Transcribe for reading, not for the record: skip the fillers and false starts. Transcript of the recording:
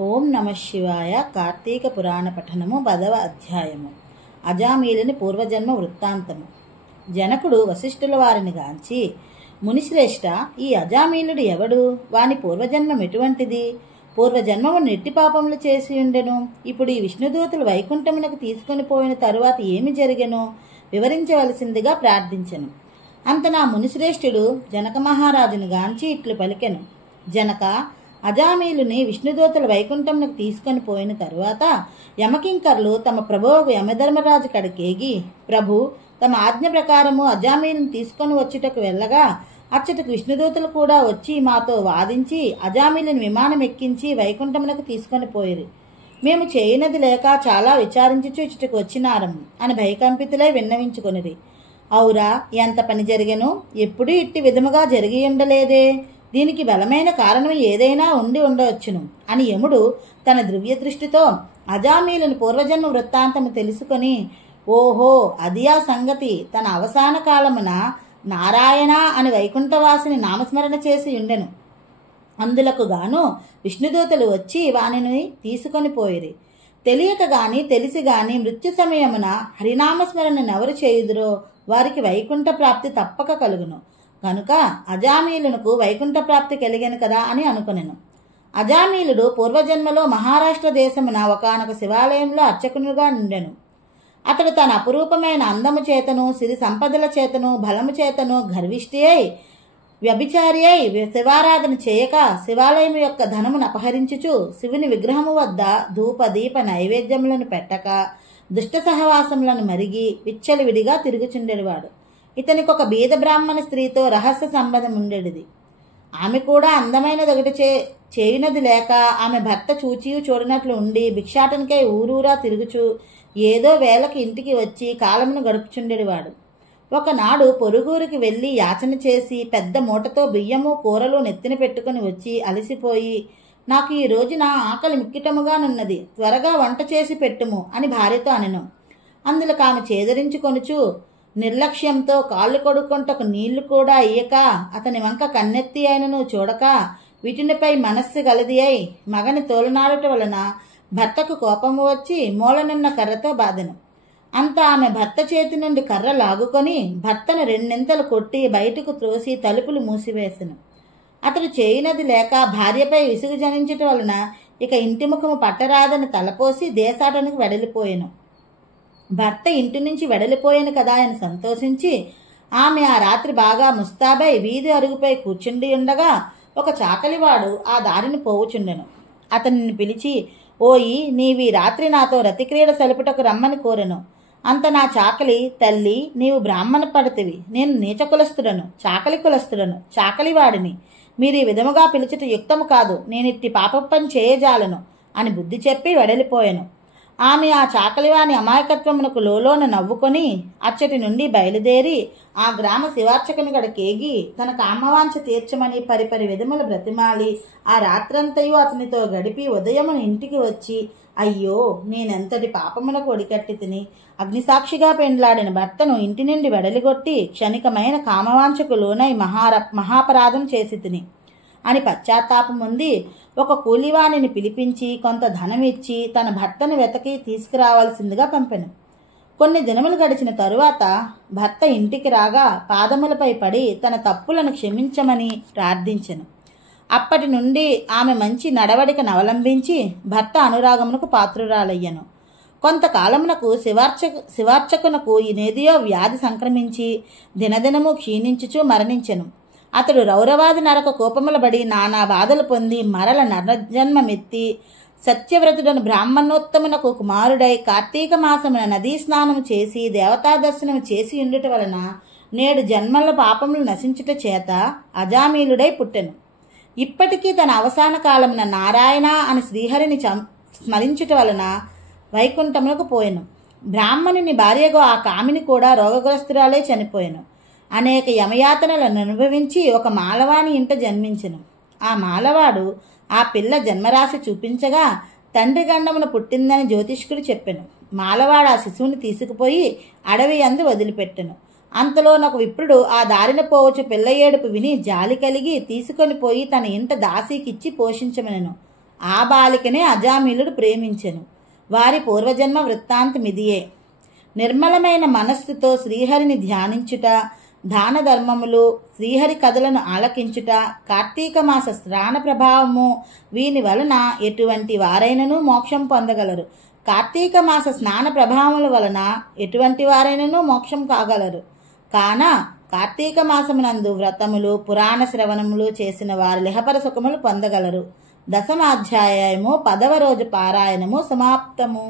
ఓం నమ శివాయ. కార్తీక పురాణ పఠనము 10వ అధ్యాయము. అజామీలుని పూర్వజన్మ వృత్తాంతము. జనకుడు వశిష్ఠుల వారిని గాంచి, మునిశ్రేష్ఠ, ఈ అజామీలుడు ఎవడు? వాని పూర్వజన్మం ఎటువంటిది? పూర్వజన్మము నెట్టి పాపములు చేసి ఉండెను. ఇప్పుడు ఈ విష్ణుదూతులు వైకుంఠమునకు తీసుకొని పోయిన తరువాత ఏమి జరిగెను వివరించవలసిందిగా ప్రార్థించెను. అంత నా మునిశ్రేష్ఠుడు జనక మహారాజుని గాంచి ఇట్లు పలికెను. జనక, అజామీలుని విష్ణుదూతలు వైకుంఠంకు తీసుకొని పోయిన తరువాత యమకింకర్లు తమ ప్రభువు యమధర్మరాజు కడికేగి, ప్రభు, తమ ఆజ్ఞ ప్రకారము అజామీలుని తీసుకొని వచ్చుటకు వెళ్ళగా అచ్చటకు విష్ణుదూతలు కూడా వచ్చి మాతో వాదించి అజామీలుని విమానం ఎక్కించి వైకుంఠమునకు తీసుకొని పోయిరి. మేము చేయనది లేక చాలా విచారించుచు ఇచ్చటకు వచ్చినారము అని భయకంపితులై విన్నవించుకొనిరి. అవురా, ఎంత పని జరిగెను? ఎప్పుడూ ఇట్టి విధముగా జరిగి ఉండలేదే. దీనికి బలమైన కారణం ఏదైనా ఉండి ఉండవచ్చును అని యముడు తన దివ్య దృష్టితో అజామీలుని పూర్వజన్మ వృత్తాంతము తెలుసుకొని, ఓహో, అది ఆ సంగతి. తన అవసాన కాలమున నారాయణ అని వైకుంఠవాసిని నామస్మరణ చేసి ఉండెను. అందులకు గాను విష్ణుదూతలు వచ్చి వానిని తీసుకొని పోయిరి. తెలియక గాని తెలిసి గాని మృత్యు సమయమున హరినామస్మరణ ఎవరు చేయుదురో వారికి వైకుంఠ ప్రాప్తి తప్పక కలుగును. కనుక అజామీలునకు వైకుంఠ ప్రాప్తి కలిగెను కదా అని అనుకొనెను. అజామీలుడు పూర్వజన్మలో మహారాష్ట్ర దేశమున ఒకానొక శివాలయంలో అర్చకునిగా నుండెను. అతడు తన అపురూపమైన అందము చేతను, సిరి సంపదల చేతను, బలము చేతను గర్విష్ఠి అయి వ్యభిచారి అయి శివారాధన చేయక శివాలయం యొక్క ధనమును అపహరించుచు శివుని విగ్రహము వద్ద ధూప దీప నైవేద్యములను పెట్టక దుష్ట సహవాసములను మరిగి విచ్చలివిడిగా తిరుగుచుండెడివాడు. ఇతనికి ఒక బీద బ్రాహ్మణ స్త్రీతో రహస్య సంబంధం ఉండేది. ఆమె కూడా అందమైనదొకటి చేయునది లేక ఆమె భర్త చూచియు చూడనట్లు ఉండి భిక్షాటనికై ఊరూరా తిరుగుచు ఏదో వేళకి ఇంటికి వచ్చి కాలమును గడుపుచుండెడివాడు. ఒకనాడు పొరుగురికి వెళ్లి యాచన చేసి పెద్ద మూటతో బియ్యము కూరలు నెత్తిన పెట్టుకుని వచ్చి అలసిపోయి, నాకు ఈ రోజు నా ఆకలి మిక్కిటముగానున్నది, త్వరగా వంట చేసి పెట్టుము అని భార్యతో అనెను. అందులో ఆమె చేదరించుకొనుచు నిర్లక్ష్యంతో కాళ్ళు కొడుకుంటకు నీళ్లు కూడా ఇయ్యక అతని వంక కన్నెత్తి అయినను చూడక వీటినిపై మనస్సు గలది అయి మగని తోలనాడుట వలన భర్తకు కోపము వచ్చి మూలనున్న కర్రతో బాధెను. అంత ఆమె భర్త చేతి నుండి కర్ర లాగుకొని భర్తను రెండింతలు కొట్టి బయటకు త్రోసి తలుపులు మూసివేసెను. అతడు చేయనది లేక భార్యపై విసుగు జనించటం వలన ఇక ఇంటి ముఖము పట్టరాదని తలపోసి దేశాటనికి వెడలిపోయెను. భర్త ఇంటి నుంచి వెడలిపోయాను కదా అని సంతోషించి ఆమె ఆ రాత్రి బాగా ముస్తాబై వీధి అరుగుపై కూర్చుండి ఉండగా ఒక చాకలివాడు ఆ దారిని పోవుచుండెను. అతనిని పిలిచి, ఓయి, నీవి రాత్రి నాతో రతిక్రీడ సలుపుటకు రమ్మని కోరెను. అంత నా చాకలి, తల్లి, నీవు బ్రాహ్మణ పడతివి, నేను నీచ కులస్తుడను, చాకలి కులస్తుడను, చాకలివాడిని. మీరు ఈ విధముగా పిలిచిట యుక్తము కాదు, నేనిట్టి పాపపని చేయజాలను అని బుద్ధి చెప్పి వెడలిపోయాను. ఆమె ఆ చాకలివాని అమాయకత్వమునకు లోలోన నవ్వుకొని అచ్చటి నుండి బయలుదేరి ఆ గ్రామ శివార్చకుని గడకేగి తన కామవాంఛ తీర్చమని పరిపరి విధముల బ్రతిమాలి ఆ రాత్రంతయు అతనితో గడిపి ఉదయమున ఇంటికి వచ్చి, అయ్యో, నేనెంతటి పాపమునకు ఒడికట్టి తిని అగ్నిసాక్షిగా పెండ్లాడిన భర్తను ఇంటి నుండి వెడలిగొట్టి క్షణికమైన కామవాంఛకు లోనై మహాపరాధం చేసి తిని అని పశ్చాత్తాపముంది ఒక కూలివాణిని పిలిపించి కొంత ధనమిచ్చి తన భర్తను వెతకి తీసుకురావాల్సిందిగా పంపెను. కొన్ని దినములు గడిచిన తరువాత భర్త ఇంటికి రాగా పాదములపై పడి తన తప్పులను క్షమించమని ప్రార్థించెను. అప్పటి నుండి ఆమె మంచి నడవడికను అవలంబించి భర్త అనురాగమునకు పాత్రురాలయ్యను. కొంతకాలమునకు శివార్చకునకు ఇనేదియో వ్యాధి సంక్రమించి దినదినము క్షీణించుచూ మరణించెను. అతడు రౌరవాది నరక కోపములబడి నానా బాధలు పొంది మరల నరజన్మమెత్తి సత్యవ్రతుడను బ్రాహ్మణోత్తమునకు కుమారుడై కార్తీక మాసమున నదీ స్నానము చేసి దేవతా దర్శనము చేసి ఉండుట వలన నేడు జన్మల పాపములు నశించుట చేత అజామీలుడై పుట్టెను. ఇప్పటికీ తన అవసాన కాలమున నారాయణ అని శ్రీహరిని స్మరించుట వలన వైకుంఠములకు పోయెను. బ్రాహ్మణుని భార్యగా ఆ కామిని కూడా రోగగ్రస్తురాలే చనిపోయెను. అనేక యమయాతనలను అనుభవించి ఒక మాలవాని ఇంట జన్మించెను. ఆ మాలవాడు ఆ పిల్ల జన్మరాశి చూపించగా తండ్రి గండమున పుట్టిందని జ్యోతిష్కుడు చెప్పెను. మాలవాడు ఆ శిశువుని తీసుకుపోయి అడవి యందు వదిలిపెట్టెను. అంతలో నాకు విప్రుడు ఆ దారిన పోవచ్చు పిల్ల ఏడుపు విని జాలి కలిగి తీసుకొని పోయి తన ఇంట దాసీకిచ్చి పోషించమనెను. ఆ బాలికనే అజామిలుడు ప్రేమించెను. వారి పూర్వజన్మ వృత్తాంతమిదియే. నిర్మలమైన మనస్సుతో శ్రీహరిని ధ్యానించుట, దాన ధర్మములు, శ్రీహరి కథలను ఆలకించుట, కార్తీక మాస స్నాన ప్రభావము, వీని వలన ఎటువంటి వారైనను మోక్షం పొందగలరు. కార్తీక మాస స్నాన ప్రభావముల వలన ఎటువంటి వారైనను మోక్షం కాగలరు. కాన కార్తీక మాసమునందు వ్రతములు, పురాణ శ్రవణములు చేసిన వారు లిహపర సుఖములు పొందగలరు. 10వ అధ్యాయము 10వ రోజు పారాయణము సమాప్తము.